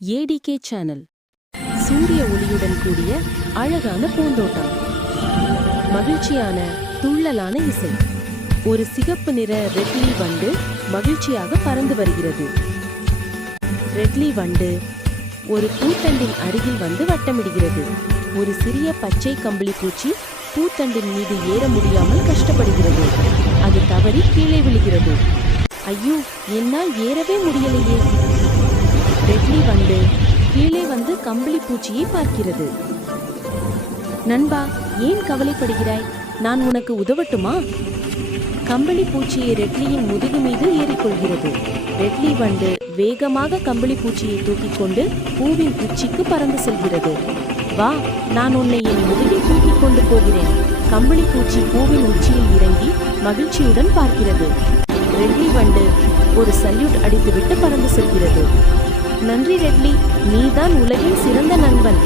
ATK channel. சூரிய ஒளியுடன் கூடிய அழகான பூந்தோட்டம், மகிழ்ச்சியான துள்ளலான இசை. ஒரு சிகப்பு நிற ரெட்லி வண்டு மகிழ்ச்சியாக பறந்து வருகிறது. ரெட்லி வண்டு ஒரு பூத்தண்டின் அருகில் வந்து வட்டமிடுகிறது. ஒரு சிறிய பச்சை கம்பளி பூச்சி பூத்தண்டின் மீது ஏற முடியாமல் கஷ்டப்படுகிறது. அது தவறி கீழே விழுகிறது. ஐயோ, என்னால் ஏறவே முடியலையே. ரெட்லி வண்டு கீழே வந்து கம்பளி பூச்சியை பார்க்கிறது. நண்பா, ஏன் கவலைப்படுகிறாய்? நான் உனக்கு உதவட்டுமா? கம்பளி பூச்சியை ரெட்லியின் முதுகு மீது ஏறிக்கொள்கிறது. ரெட்லி வண்டு வேகமாக கம்பளி பூச்சியை தூக்கிக் கொண்டு பூவின் உச்சிக்கு பறந்து செல்கிறது. வா, நான் உன்னை என் முதுகில் தூக்கிக் கொண்டு போகிறேன். கம்பளி பூச்சி பூவின் உச்சியில் இறங்கி மகிழ்ச்சியுடன் பார்க்கிறது. ரெட்லி வண்டு ஒரு சல்யூட் அடித்துவிட்டு பறந்து செல்கிறது. நன்றி ரெட்லி, நீதான் உலகின் சிறந்த நண்பன்.